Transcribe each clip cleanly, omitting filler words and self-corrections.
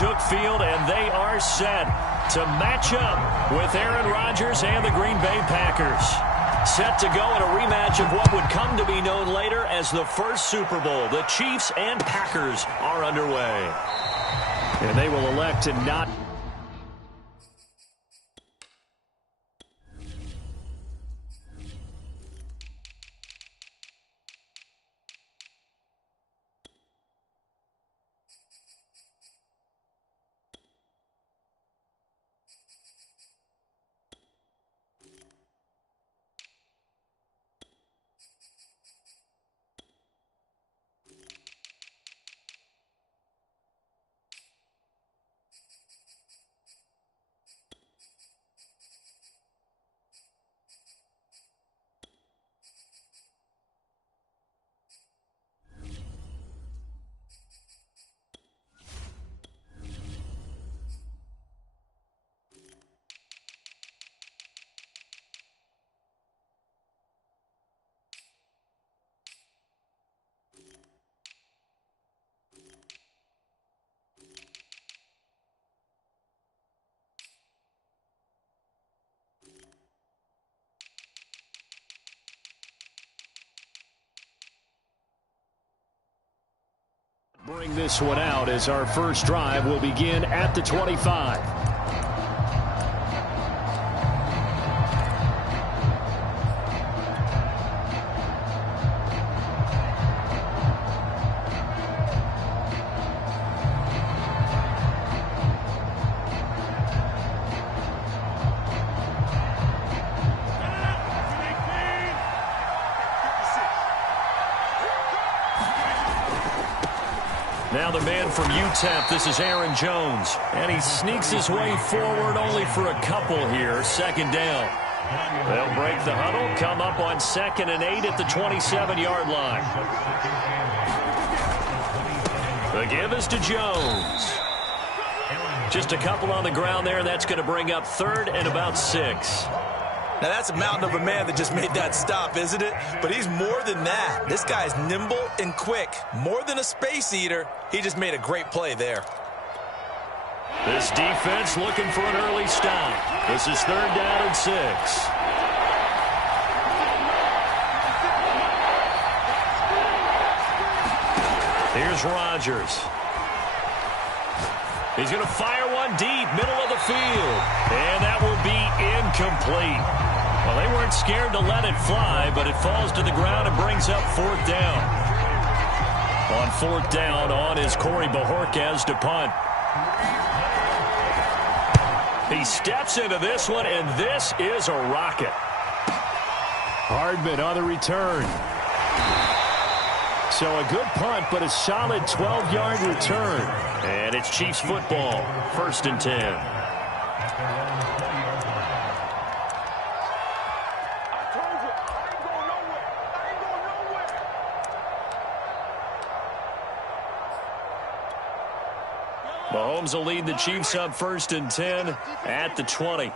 took field, and they are set to match up with Aaron Rodgers and the Green Bay Packers. Set to go in a rematch of what would come to be known later as the first Super Bowl. The Chiefs and Packers are underway. And they will elect to not... Bring this one out as our first drive will begin at the 25. Now the man from UTEP, this is Aaron Jones. And he sneaks his way forward only for a couple here. Second down. They'll break the huddle, come up on 2nd and 8 at the 27-yard line. The give is to Jones. Just a couple on the ground there, and that's going to bring up 3rd and about 6. Now, that's a mountain of a man that just made that stop, isn't it? But he's more than that. This guy's nimble and quick. More than a space eater. He just made a great play there. This defense looking for an early stop. This is 3rd down and 6. Here's Rodgers. He's going to fire one deep, middle of the field. And that will be incomplete. Well, they weren't scared to let it fly, but it falls to the ground and brings up 4th down. On 4th down, on is Corey Bojorquez to punt. He steps into this one, and this is a rocket. Hardman on the return. So a good punt, but a solid 12-yard return. And it's Chiefs football, 1st and 10. Mahomes will lead the Chiefs up 1st and 10 at the 20.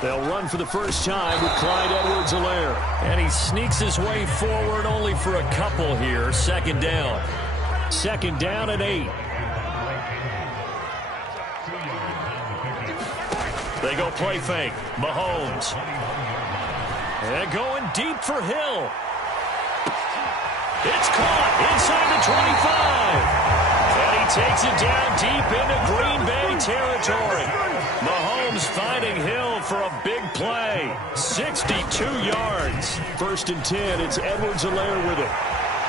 They'll run for the first time with Clyde Edwards-Helaire. And he sneaks his way forward only for a couple here. 2nd down. 2nd down and 8. They go play fake. Mahomes. And going deep for Hill. It's caught inside the 25. And he takes it down deep into Green Bay territory. Mahomes finding Hill for a big play. 62 yards. 1st and 10. It's Edwards-Helaire with it.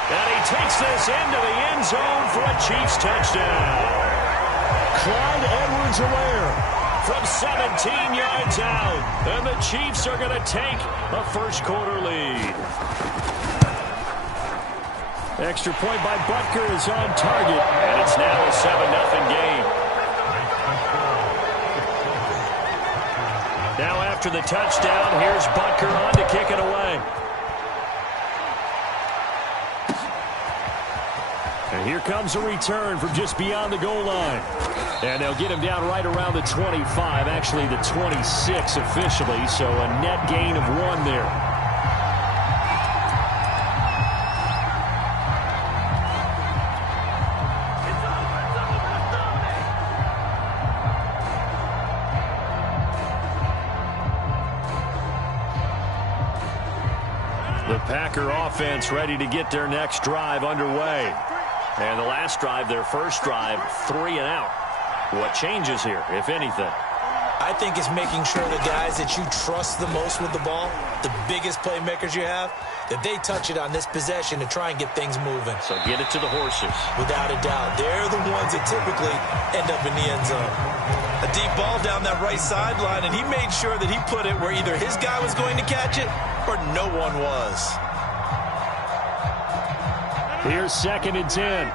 And he takes this into the end zone for a Chiefs touchdown. Clyde Edwards-Helaire from 17 yards out. And the Chiefs are going to take a first-quarter lead. Extra point by Butker is on target. And it's now a 7-0 game. Now after the touchdown, here's Butker on to kick it away. And here comes a return from just beyond the goal line. And they'll get him down right around the 25, actually the 26 officially, so a net gain of 1 there. The Packer offense ready to get their next drive underway. And the last drive, their first drive, 3 and out. What changes here, if anything? I think it's making sure the guys that you trust the most with the ball, the biggest playmakers you have, that they touch it on this possession to try and get things moving. So get it to the horses. Without a doubt. They're the ones that typically end up in the end zone. A deep ball down that right sideline, and he made sure that he put it where either his guy was going to catch it or no one was. Here's 2nd and 10.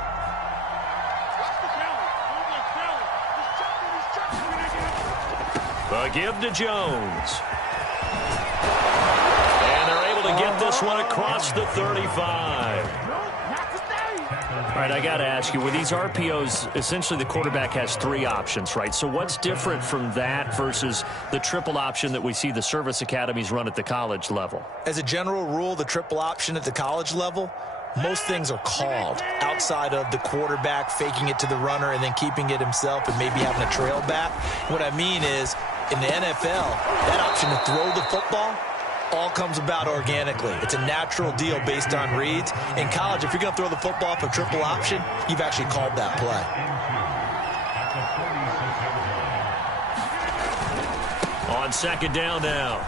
The give to Jones. And they're able to get this one across the 35. All right, I got to ask you, with these RPOs, essentially the quarterback has 3 options, right? So what's different from that versus the triple option that we see the service academies run at the college level? As a general rule, the triple option at the college level, most things are called outside of the quarterback faking it to the runner and then keeping it himself and maybe having a trail back. What I mean is, in the NFL, that option to throw the football all comes about organically. It's a natural deal based on reads. In college, if you're going to throw the football for triple option, you've actually called that play. On 2nd down now,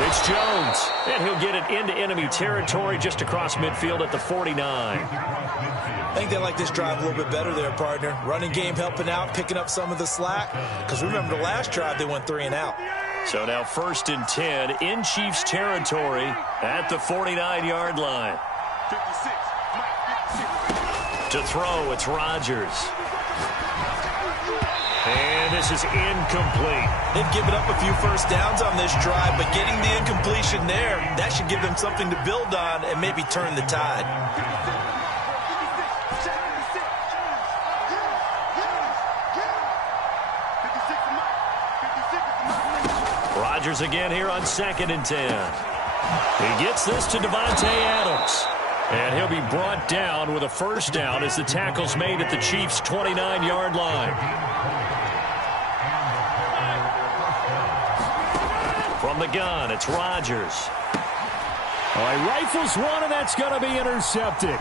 it's Jones, and he'll get it into enemy territory just across midfield at the 49. I think they like this drive a little bit better there, partner. Running game helping out, picking up some of the slack. Because remember, the last drive, they went 3 and out. So now 1st and 10 in Chiefs territory at the 49-yard line. 56. To throw, it's Rodgers. And this is incomplete. They've given up a few first downs on this drive, but getting the incompletion there, that should give them something to build on and maybe turn the tide. Rodgers again here on 2nd and 10. He gets this to Devontae Adams. And he'll be brought down with a first down as the tackle's made at the Chiefs' 29-yard line. From the gun, it's Rodgers. He rifles one, and that's going to be intercepted.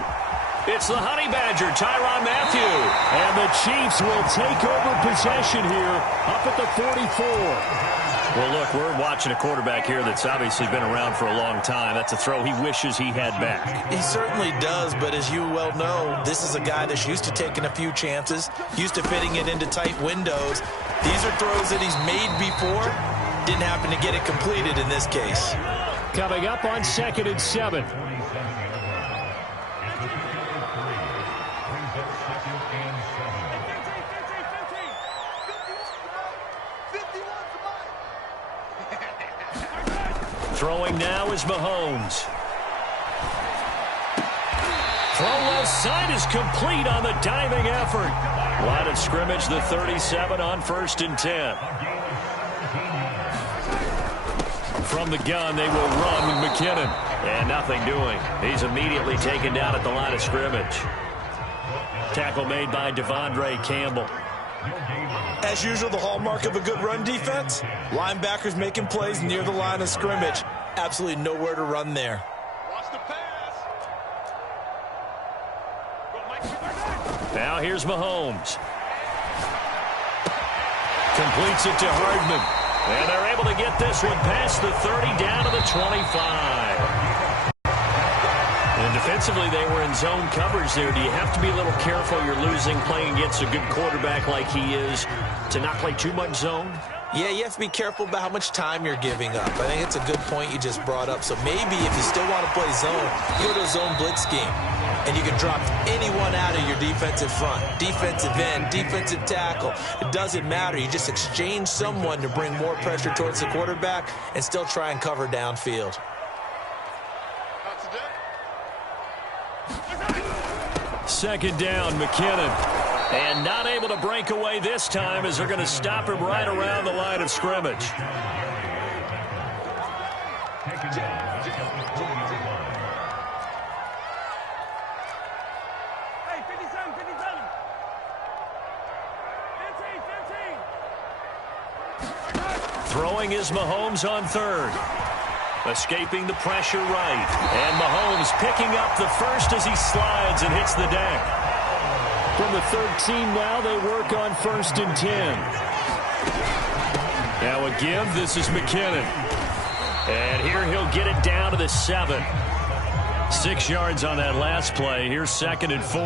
It's the Honey Badger, Tyrann Mathieu. And the Chiefs will take over possession here up at the 44. Well, look, we're watching a quarterback here that's obviously been around for a long time. That's a throw he wishes he had back. He certainly does, but as you well know, this is a guy that's used to taking a few chances, used to fitting it into tight windows. These are throws that he's made before. Didn't happen to get it completed in this case. Coming up on 2nd and 7. Throwing now is Mahomes. Throw left side is complete on the diving effort. Line of scrimmage, the 37 on 1st and 10. From the gun, they will run with McKinnon. And nothing doing. He's immediately taken down at the line of scrimmage. Tackle made by Devondre Campbell. As usual, the hallmark of a good run defense, linebackers making plays near the line of scrimmage. Absolutely nowhere to run there. Watch the pass. Now here's Mahomes. Completes it to Hardman. And they're able to get this one past the 30 down to the 25. And defensively, they were in zone coverage there. Do you have to be a little careful? You're losing playing against a good quarterback like he is to not play too much zone? Yeah, you have to be careful about how much time you're giving up. I think it's a good point you just brought up. So maybe if you still want to play zone, go to a zone blitz scheme. And you can drop anyone out of your defensive front. Defensive end, defensive tackle. It doesn't matter. You just exchange someone to bring more pressure towards the quarterback and still try and cover downfield. Second down, McKinnon. And not able to break away this time as they're going to stop him right around the line of scrimmage. Hey, 57, 57. 15, 15. Throwing is Mahomes on 3rd. Escaping the pressure right. And Mahomes picking up the first as he slides and hits the deck. From the 13 now, they work on 1st and 10. Now a give. This is McKinnon. And here he'll get it down to the 7. 6 yards on that last play. Here's 2nd and 4.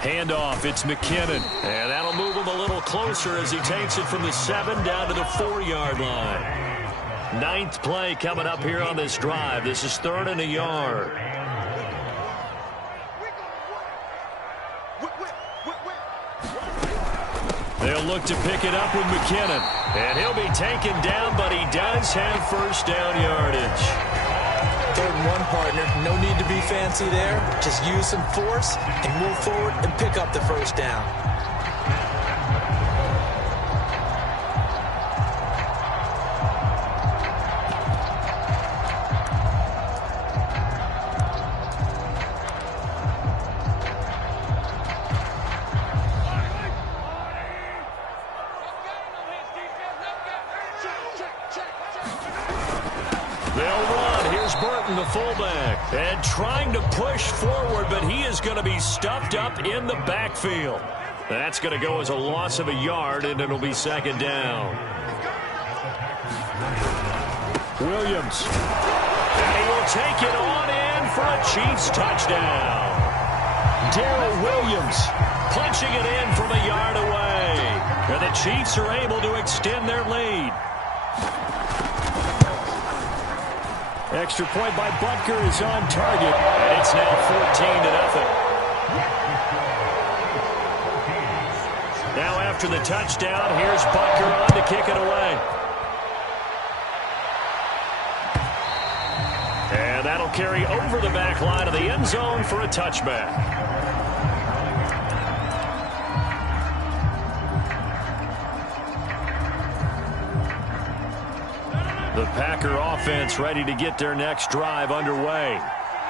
Handoff, it's McKinnon. And that'll move him a little closer as he takes it from the 7 down to the 4-yard line. 9th play coming up here on this drive. This is 3rd and a yard. They'll look to pick it up with McKinnon. And he'll be taken down, but he does have 1st down yardage. 3rd and 1, partner. No need to be fancy there. Just use some force and move forward and pick up the 1st down. The fullback, and trying to push forward, but he is going to be stuffed up in the backfield. That's going to go as a loss of a yard, and it'll be 2nd down. Williams. And he will take it on in for a Chiefs touchdown. Darrell Williams punching it in from a yard away. And the Chiefs are able to extend their lead. Extra point by Butker is on target. And it's now 14-0. Now after the touchdown, here's Butker on to kick it away. And that'll carry over the back line of the end zone for a touchback. The Packer offense ready to get their next drive underway.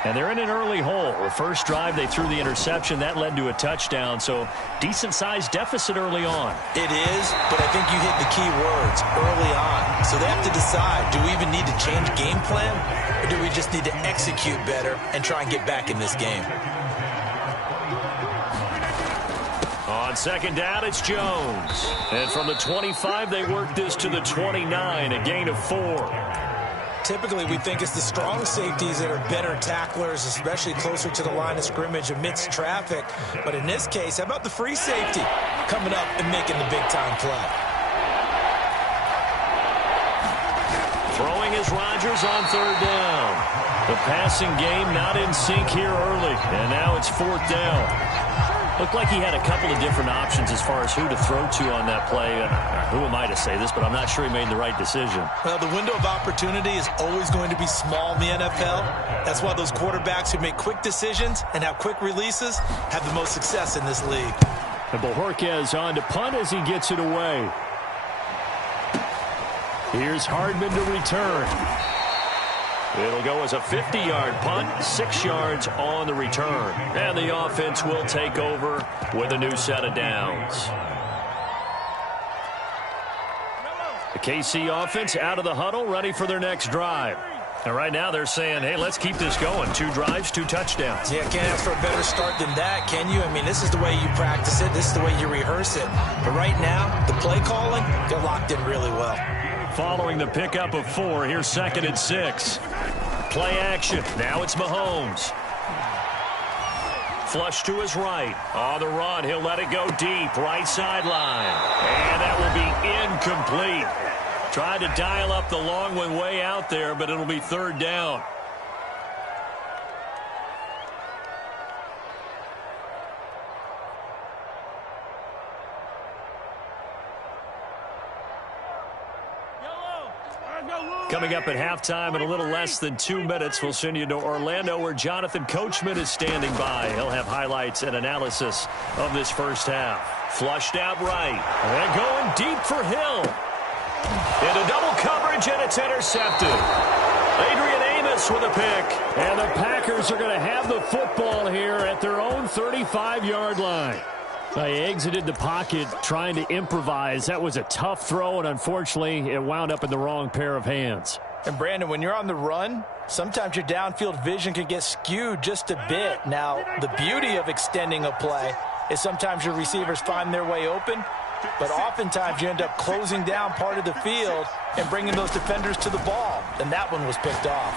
And they're in an early hole. The first drive, they threw the interception. That led to a touchdown, so decent-sized deficit early on. It is, but I think you hit the key words, early on. So they have to decide, do we even need to change game plan, or do we just need to execute better and try and get back in this game? On 2nd down, it's Jones. And from the 25, they work this to the 29, a gain of 4. Typically, we think it's the strong safeties that are better tacklers, especially closer to the line of scrimmage amidst traffic. But in this case, how about the free safety coming up and making the big-time play? Throwing is Rodgers on 3rd down. The passing game not in sync here early. And now it's 4th down. Looked like he had a couple of different options as far as who to throw to on that play. Who am I to say this, but I'm not sure he made the right decision. Well, the window of opportunity is always going to be small in the NFL. That's why those quarterbacks who make quick decisions and have quick releases have the most success in this league. And Bojorquez on to punt as he gets it away. Here's Hardman to return. It'll go as a 50-yard punt, 6 yards on the return. And the offense will take over with a new set of downs. The KC offense out of the huddle, ready for their next drive. And right now they're saying, hey, let's keep this going. 2 drives, 2 touchdowns. Yeah, can't ask for a better start than that, can you? I mean, this is the way you practice it. This is the way you rehearse it. But right now, the play calling, they're locked in really well. Following the pickup of 4, here's 2nd and 6. Play action. Now it's Mahomes. Flush to his right. On the run, he'll let it go deep. Right sideline. And that will be incomplete. Tried to dial up the long one way out there, but it'll be 3rd down. Coming up at halftime in a little less than 2 minutes, we'll send you to Orlando where Jonathan Coachman is standing by. He'll have highlights and analysis of this first half. Flushed out right. And going deep for Hill. Into double coverage, and it's intercepted. Adrian Amos with a pick. And the Packers are going to have the football here at their own 35-yard line. He exited the pocket trying to improvise. That was a tough throw, and unfortunately, it wound up in the wrong pair of hands. And, Brandon, when you're on the run, sometimes your downfield vision can get skewed just a bit. Now, the beauty of extending a play is sometimes your receivers find their way open, but oftentimes you end up closing down part of the field and bringing those defenders to the ball, and that one was picked off.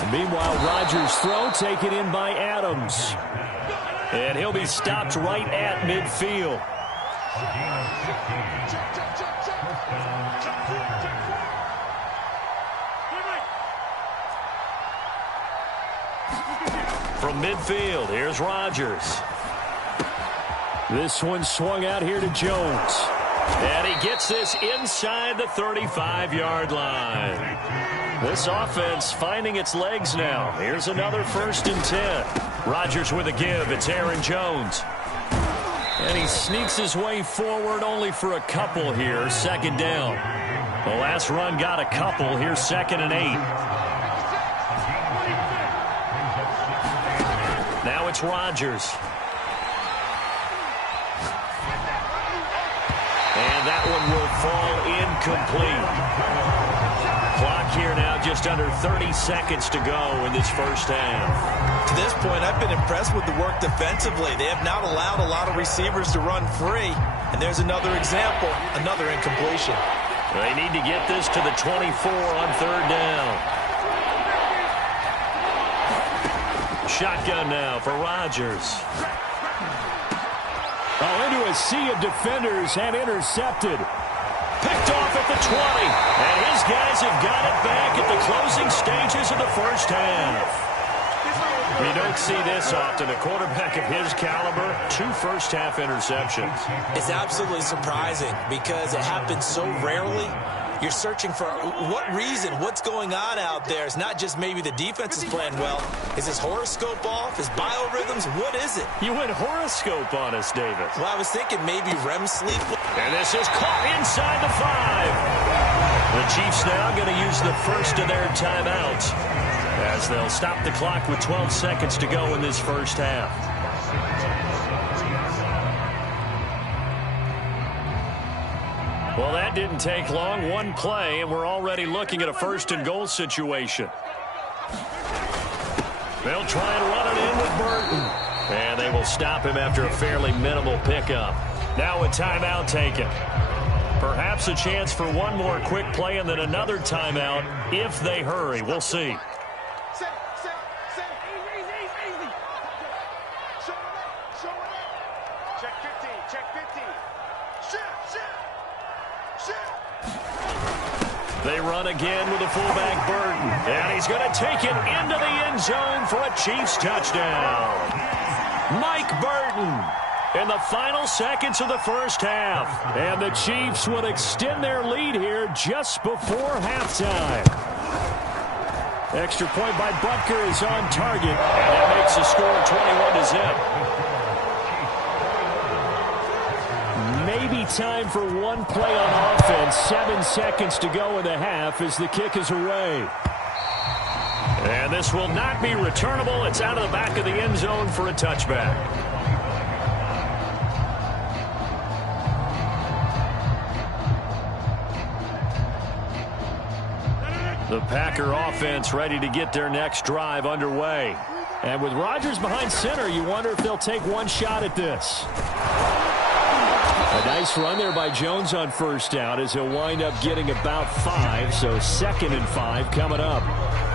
And meanwhile, Rodgers' throw taken in by Adams. And he'll be stopped right at midfield. From midfield, here's Rodgers. This one swung out here to Jones. And he gets this inside the 35-yard line. This offense finding its legs now. Here's another 1st and 10. Rodgers with a give. It's Aaron Jones. And he sneaks his way forward only for a couple here. 2nd down. The last run got a couple. Here's 2nd and 8. Now it's Rodgers. And that one will fall incomplete. Clock here now, just under 30 seconds to go in this first half. To this point, I've been impressed with the work defensively. They have not allowed a lot of receivers to run free. And there's another example, another incompletion. They need to get this to the 24 on 3rd down. Shotgun now for Rodgers. Into a sea of defenders and intercepted. Picked off at the 20. And his guys have got it back at the closing stages of the first half. We don't see this often. A quarterback of his caliber, 2 first-half interceptions. It's absolutely surprising because it happens so rarely. You're searching for what reason, what's going on out there. It's not just maybe the defense is playing well. Is his horoscope off? His biorhythms? What is it? You went horoscope on us, David. Well, I was thinking maybe REM sleep. And this is caught inside the 5. The Chiefs now going to use the first of their timeouts as they'll stop the clock with 12 seconds to go in this first half. Well, that didn't take long. One play, and we're already looking at a 1st and goal situation. They'll try and run it in with Burton. And they will stop him after a fairly minimal pickup. Now a timeout taken. Perhaps a chance for one more quick play and then another timeout if they hurry. We'll see. They run again with the fullback Burton. And he's going to take it into the end zone for a Chiefs touchdown. Mike Burton in the final seconds of the first half. And the Chiefs will extend their lead here just before halftime. Extra point by Butker is on target. And that makes the score 21-0. Maybe time for one play on offense. 7 seconds to go in the half as the kick is away. And this will not be returnable. It's out of the back of the end zone for a touchback. The Packer offense ready to get their next drive underway. And with Rodgers behind center, you wonder if they'll take one shot at this. A nice run there by Jones on 1st down as he'll wind up getting about 5. So 2nd and 5 coming up.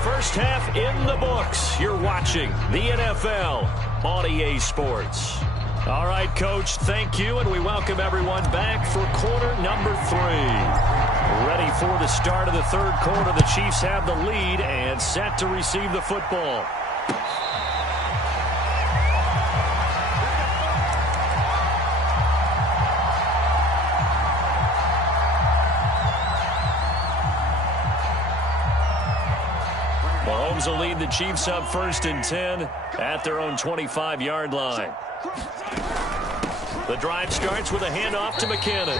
First half in the books. You're watching the NFL on EA Sports. All right, Coach, thank you, and we welcome everyone back for quarter number 3. Ready for the start of the 3rd quarter. The Chiefs have the lead and set to receive the football. Mahomes will lead the Chiefs up 1st and 10 at their own 25-yard line. The drive starts with a handoff to McKinnon.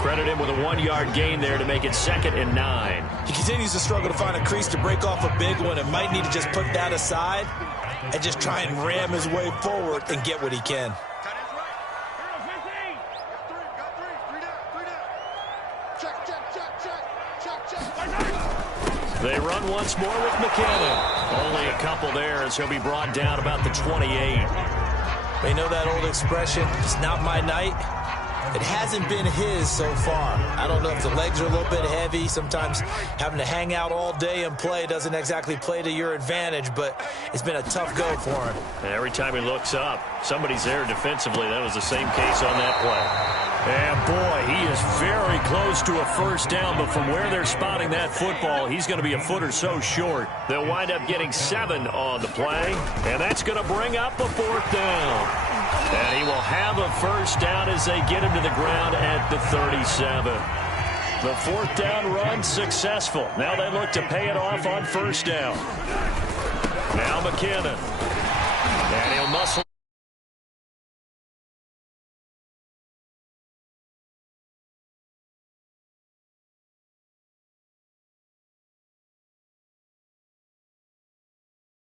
Credit him with a 1-yard gain there to make it 2nd and 9. He continues to struggle to find a crease to break off a big one and might need to just put that aside and just try and ram his way forward and get what he can. They run once more with McKinnon. Only a couple there as he'll be brought down about the 28. They know that old expression, it's not my night. It hasn't been his so far. I don't know if the legs are a little bit heavy. Sometimes having to hang out all day and play doesn't exactly play to your advantage, but it's been a tough go for him. And every time he looks up, somebody's there defensively. That was the same case on that play. And, boy, he is very close to a first down, but from where they're spotting that football, he's going to be a foot or so short. They'll wind up getting 7 on the play, and that's going to bring up a 4th down. And he will have a first down as they get him to the ground at the 37. The 4th down run successful. Now they look to pay it off on first down. Now McKinnon. And he'll muscle.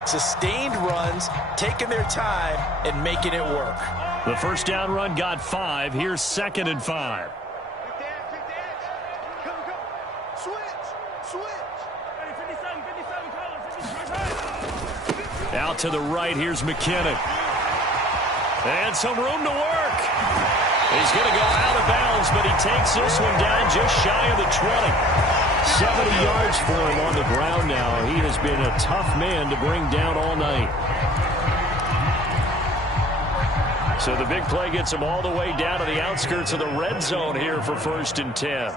Sustained runs, taking their time, and making it work. The first down run got 5. Here's 2nd and 5. Out to the right, here's McKinnon. And some room to work. He's going to go out of bounds, but he takes this one down just shy of the 20. 70 yards for him on the ground now. He has been a tough man to bring down all night. So the big play gets him all the way down to the outskirts of the red zone here for 1st and 10.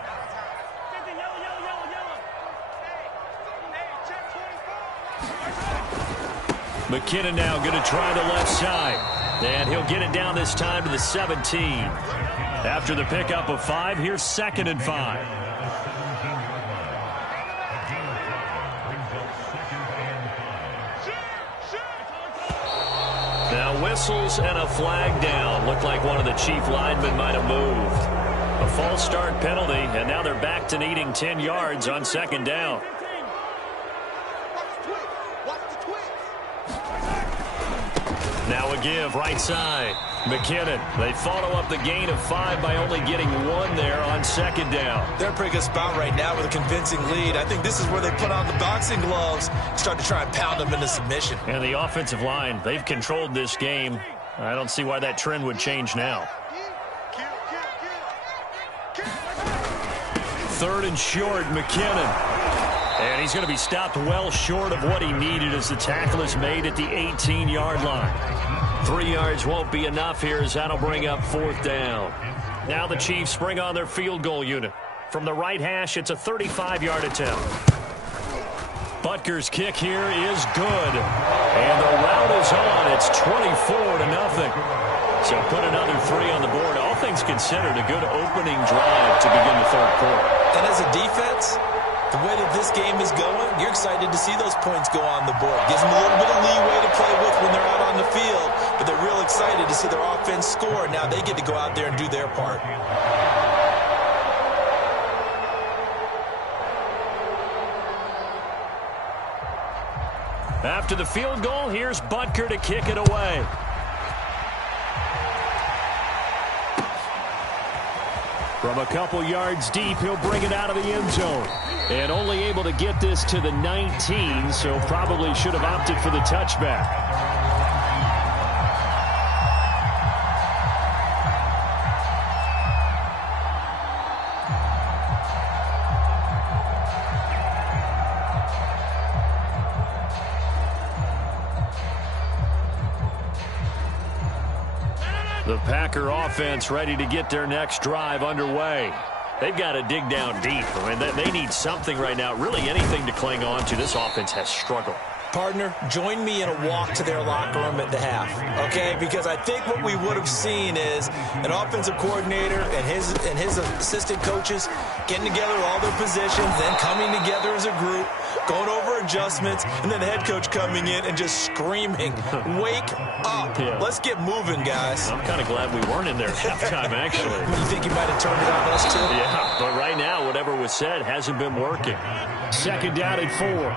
McKinnon now going to try the left side. And he'll get it down this time to the 17. After the pickup of 5, here's 2nd and 5. Now whistles and a flag down. Looked like one of the chief linemen might have moved. A false start penalty, and now they're back to needing 10 yards on 2nd down. Now a give, right side. McKinnon, they follow up the gain of 5 by only getting 1 there on 2nd down. They're in a pretty good spot right now with a convincing lead. I think this is where they put on the boxing gloves, start to try and pound them into submission. And the offensive line, they've controlled this game. I don't see why that trend would change now. 3rd and short, McKinnon. And he's going to be stopped well short of what he needed as the tackle is made at the 18-yard line. 3 yards won't be enough here as that'll bring up 4th down. Now the Chiefs bring on their field goal unit. From the right hash, it's a 35-yard attempt. Butker's kick here is good. And the route is on. It's 24-0. So put another 3 on the board. All things considered, a good opening drive to begin the 3rd quarter. And as a defense, the way that this game is going, you're excited to see those points go on the board. Gives them a little bit of leeway to play with when they're out on the field, but they're real excited to see their offense score. Now they get to go out there and do their part. After the field goal, here's Butker to kick it away. From a couple yards deep, he'll bring it out of the end zone. And only able to get this to the 19, so probably should have opted for the touchback. The Packer offense ready to get their next drive underway. They've got to dig down deep. I mean, they need something right now, really anything to cling on to. This offense has struggled. Partner, join me in a walk to their locker room at the half, okay? Because I think what we would have seen is an offensive coordinator and his assistant coaches getting together all their positions, then coming together as a group, going over adjustments, and then the head coach coming in and just screaming, wake up. Yeah. Let's get moving, guys. I'm kind of glad we weren't in there at halftime, actually. You think you might have turned it on us, too? Yeah, but right now, whatever was said hasn't been working. 2nd down and 4.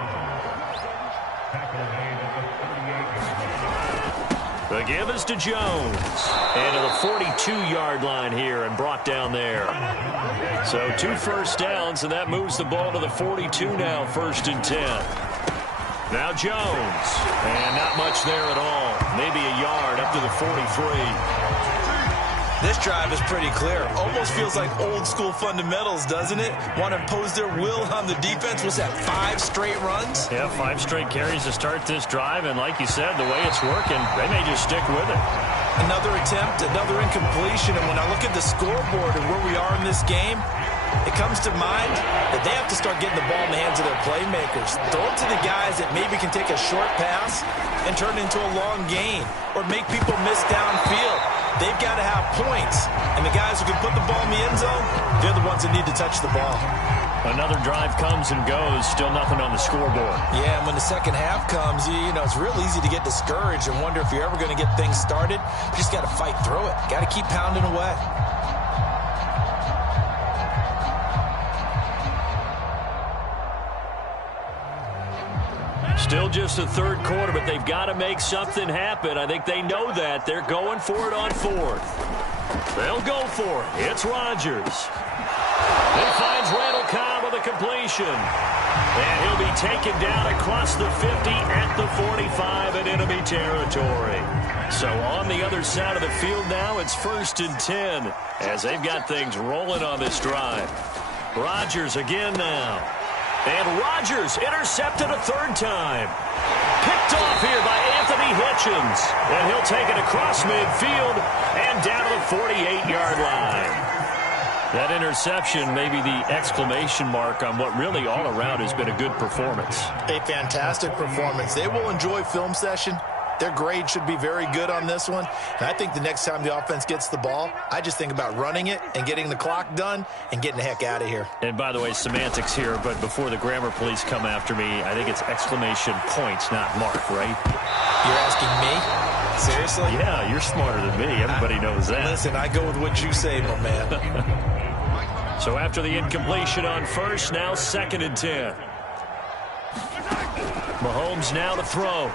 The give is to Jones. And to the 42-yard line here and brought down there. So 2 first downs, and that moves the ball to the 42 now, 1st and 10. Now Jones. And not much there at all. Maybe a yard up to the 43. This drive is pretty clear. Almost feels like old school fundamentals, doesn't it? Want to impose their will on the defense. Was that 5 straight runs? Yeah, 5 straight carries to start this drive. And like you said, the way it's working, they may just stick with it. Another attempt, another incompletion. And when I look at the scoreboard and where we are in this game, it comes to mind that they have to start getting the ball in the hands of their playmakers. Throw it to the guys that maybe can take a short pass and turn it into a long gain or make people miss downfield. They've got to have points. And the guys who can put the ball in the end zone, they're the ones that need to touch the ball. Another drive comes and goes. Still nothing on the scoreboard. Yeah, and when the second half comes, you know, it's real easy to get discouraged and wonder if you're ever going to get things started. You just got to fight through it. Got to keep pounding away. Still just the 3rd quarter, but they've got to make something happen. I think they know that. They're going for it on 4th. They'll go for it. It's Rodgers. He finds Randall Cobb with a completion. And he'll be taken down across the 50 at the 45 in enemy territory. So on the other side of the field now, it's 1st and 10 as they've got things rolling on this drive. Rodgers again now. And Rodgers intercepted a 3rd time. Picked off here by Anthony Hitchens. And he'll take it across midfield and down to the 48-yard line. That interception may be the exclamation mark on what really all around has been a good performance. A fantastic performance. They will enjoy film session. Their grade should be very good on this one. And I think the next time the offense gets the ball, I just think about running it and getting the clock done and getting the heck out of here. And by the way, semantics here, but before the grammar police come after me, I think it's exclamation points, not mark, right? You're asking me? Seriously? Yeah, you're smarter than me. Everybody knows that. Listen, I go with what you say, my man. So after the incompletion on 1st, now 2nd and 10. Mahomes now to throw.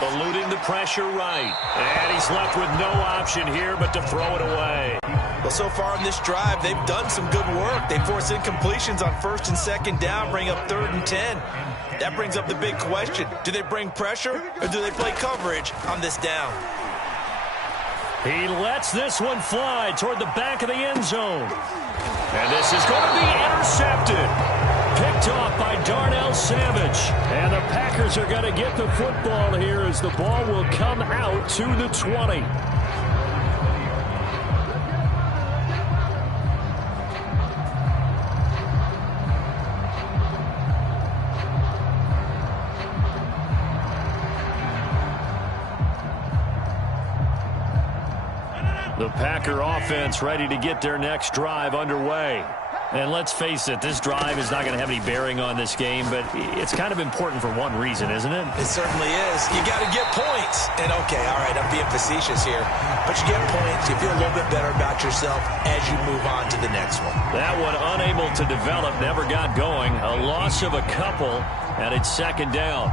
Eluding the pressure right. And he's left with no option here but to throw it away. Well, so far in this drive, they've done some good work. They force incompletions on 1st and 2nd down, bring up 3rd and 10. That brings up the big question. Do they bring pressure or do they play coverage on this down? He lets this one fly toward the back of the end zone. And this is going to be intercepted. Picked off by Darnell Savage. And the Packers are going to get the football here as the ball will come out to the 20. The Packer offense ready to get their next drive underway. And let's face it, this drive is not going to have any bearing on this game, but it's kind of important for one reason, isn't it? It certainly is. You got to get points. And, okay, all right, I'm being facetious here. But you get points, you feel a little bit better about yourself as you move on to the next one. That one unable to develop, never got going. A loss of a couple, and it's 2nd down.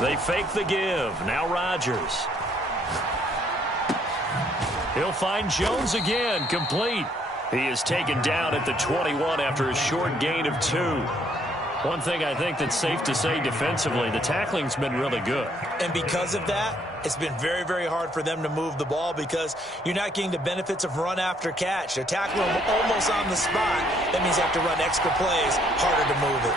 They fake the give. Now Rodgers. He'll find Jones again. Complete. He is taken down at the 21 after a short gain of 2. One thing I think that's safe to say defensively, the tackling's been really good. And because of that, it's been very, very hard for them to move the ball because you're not getting the benefits of run after catch. They're tackling them almost on the spot. That means they have to run extra plays, harder to move it.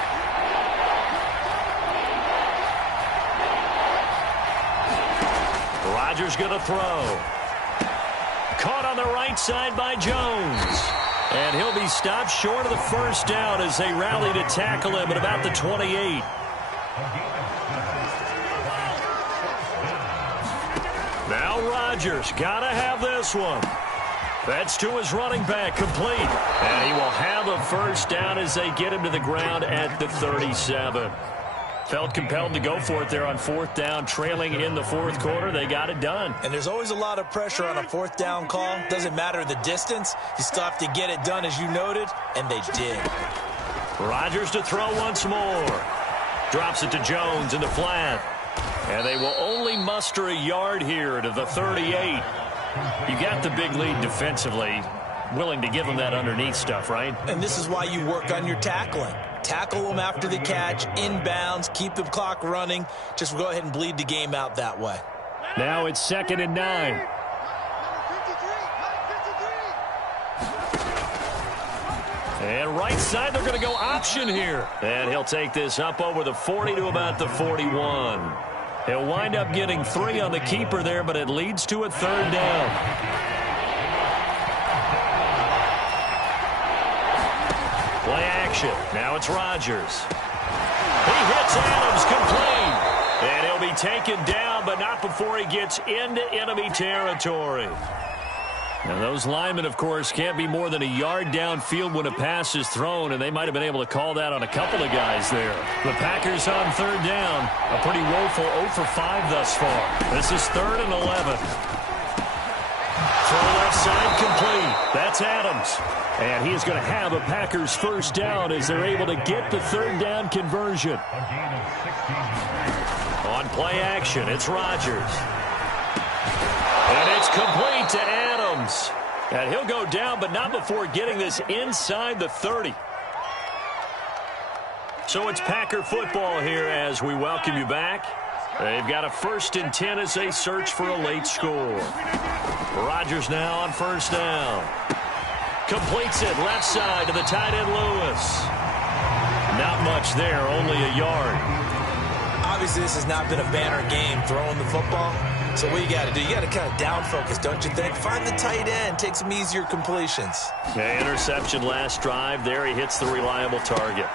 Rodgers going to throw. Caught on the right side by Jones. And he'll be stopped short of the 1st down as they rally to tackle him at about the 28. Now Rodgers got to have this one. That's to his running back, complete. And he will have a 1st down as they get him to the ground at the 37. Felt compelled to go for it there on fourth down, trailing in the fourth quarter. They got it done. And there's always a lot of pressure on a fourth down call. Doesn't matter the distance. You still have to get it done, as you noted, and they did. Rodgers to throw once more. Drops it to Jones in the flat. And they will only muster a yard here to the 38. You got the big lead defensively. Willing to give them that underneath stuff, right? And this is why you work on your tackling. Tackle them after the catch, inbounds, keep the clock running. Just go ahead and bleed the game out that way. Now it's 2nd and 9. And right side, they're going to go option here. And he'll take this up over the 40 to about the 41. He'll wind up getting 3 on the keeper there, but it leads to a 3rd down. Play action. Now it's Rodgers. He hits Adams complete. And he'll be taken down, but not before he gets into enemy territory. Now those linemen, of course, can't be more than a yard downfield when a pass is thrown, and they might have been able to call that on a couple of guys there. The Packers on 3rd down. A pretty woeful 0 for 5 thus far. This is 3rd and 11. Throw left side complete. That's Adams. And he is going to have a Packers first down as they're able to get the 3rd down conversion. On play action, it's Rodgers. And it's complete to Adams. And he'll go down, but not before getting this inside the 30. So it's Packer football here as we welcome you back. They've got a 1st and 10 as they search for a late score. Rodgers now on 1st down. Completes it left side to the tight end Lewis. Not much there, only a yard. Obviously, this has not been a banner game throwing the football. So what you got to do, you got to kind of down focus, don't you think? Find the tight end, take some easier completions. Yeah, interception last drive. There he hits the reliable target.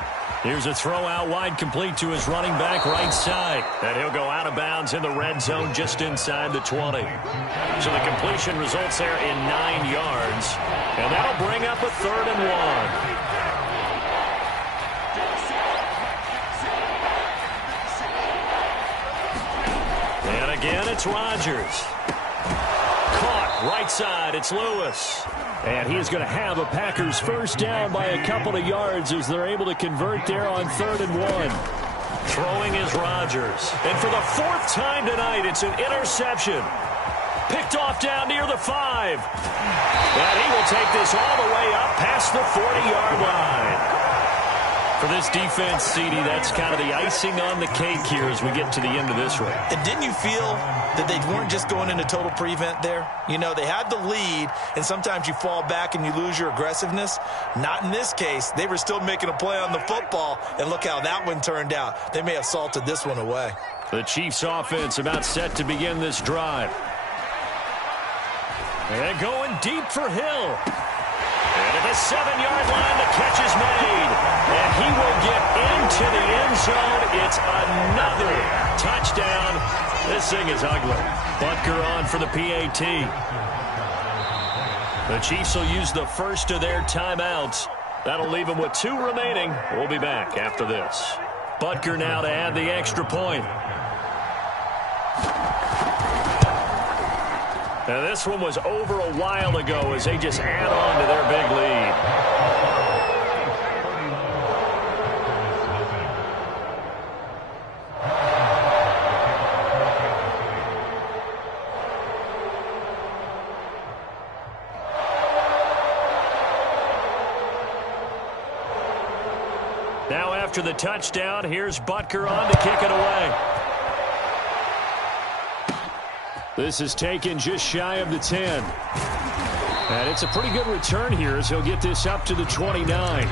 Here's a throw out wide complete to his running back right side. And he'll go out of bounds in the red zone just inside the 20. So the completion results there in 9 yards. And that'll bring up a 3rd and 1. And again, it's Rodgers. Caught right side, it's Lewis. And he is going to have a Packers first down by a couple of yards as they're able to convert there on 3rd and 1. Throwing is Rodgers. And for the 4th time tonight, it's an interception. Picked off down near the 5. And he will take this all the way up past the 40-yard line. For this defense, CD, that's kind of the icing on the cake here as we get to the end of this one. And didn't you feel that they weren't just going into total prevent there? You know, they had the lead, and sometimes you fall back and you lose your aggressiveness. Not in this case. They were still making a play on the football, and look how that one turned out. They may have salted this one away. The Chiefs offense about set to begin this drive. And going deep for Hill. And at the 7-yard line, the catch is made. And he will get into the end zone. It's another touchdown. This thing is ugly. Butker on for the PAT. The Chiefs will use the first of their timeouts. That'll leave them with 2 remaining. We'll be back after this. Butker now to add the extra point. Now this one was over a while ago as they just add on to their big lead. Now after the touchdown, here's Butker on to kick it away. This is taken just shy of the 10. And it's a pretty good return here as he'll get this up to the 29.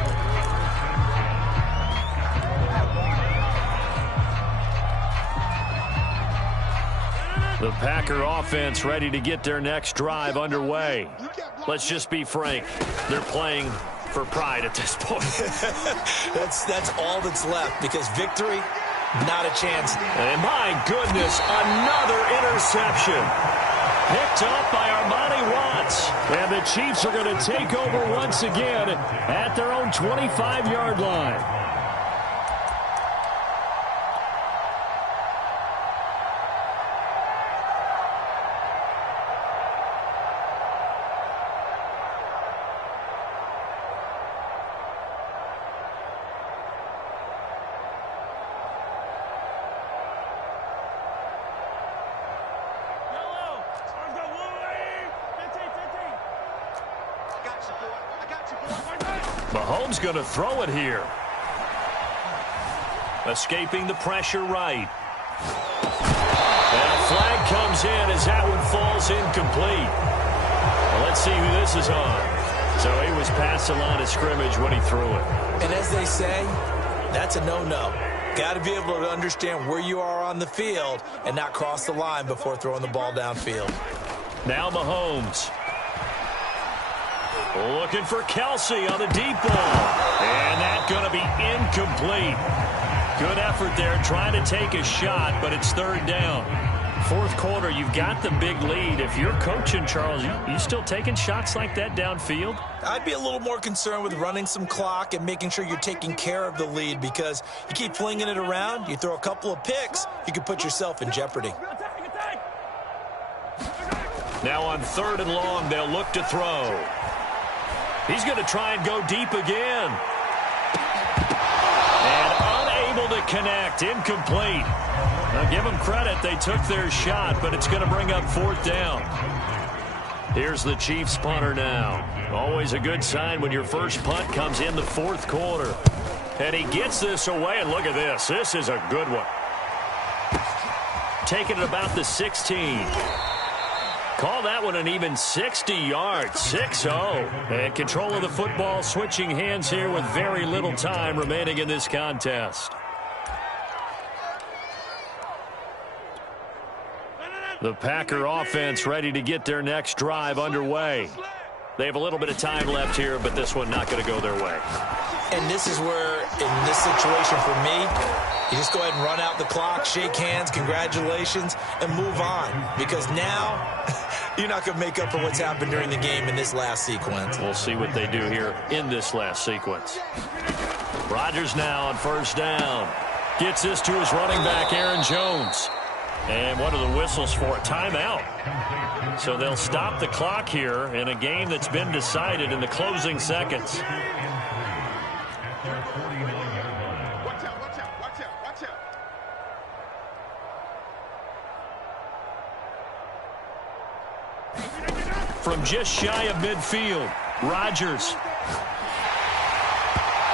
The Packer offense ready to get their next drive underway. Let's just be frank. They're playing for pride at this point. That's all that's left, because victory, not a chance. And my goodness, another interception. Picked up by Armani Watts. And the Chiefs are going to take over once again at their own 25-yard line. Mahomes going to throw it here. Escaping the pressure right. And a flag comes in as that one falls incomplete. Well, let's see who this is on. So he was past the line of scrimmage when he threw it. And as they say, that's a no-no. Got to be able to understand where you are on the field and not cross the line before throwing the ball downfield. Now Mahomes. Looking for Kelsey on the deep ball. And that's going to be incomplete. Good effort there trying to take a shot, but it's third down. Fourth quarter, you've got the big lead. If you're coaching, Charles, you still taking shots like that downfield? I'd be a little more concerned with running some clock and making sure you're taking care of the lead, because you keep flinging it around, you throw a couple of picks, you can put yourself in jeopardy. Now on third and long, they'll look to throw. He's going to try and go deep again. And unable to connect, incomplete. Now give them credit, they took their shot, but it's going to bring up fourth down. Here's the Chiefs punter now. Always a good sign when your first punt comes in the fourth quarter. And he gets this away, and look at this. This is a good one. Taking it about the 16. Call that one an even 60 yards, 6-0. And control of the football switching hands here with very little time remaining in this contest. The Packer offense ready to get their next drive underway. They have a little bit of time left here, but this one not going to go their way. And this is where, in this situation for me, you just go ahead and run out the clock, shake hands, congratulations, and move on. Because now, you're not going to make up for what's happened during the game in this last sequence. We'll see what they do here in this last sequence. Rodgers now on first down. Gets this to his running back, Aaron Jones. And what are the whistles for? Timeout. So they'll stop the clock here in a game that's been decided in the closing seconds. From just shy of midfield, Rodgers.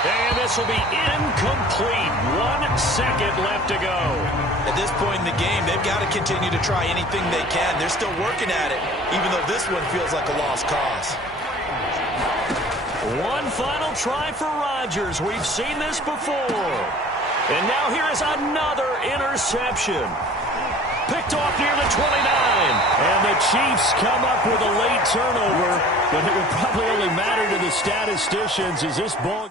And this will be incomplete. 1 second left to go. At this point in the game, they've got to continue to try anything they can. They're still working at it, even though this one feels like a lost cause. One final try for Rodgers. We've seen this before. And now here is another interception. Picked off near the 29. And the Chiefs come up with a late turnover, but it will probably only matter to the statisticians as this ball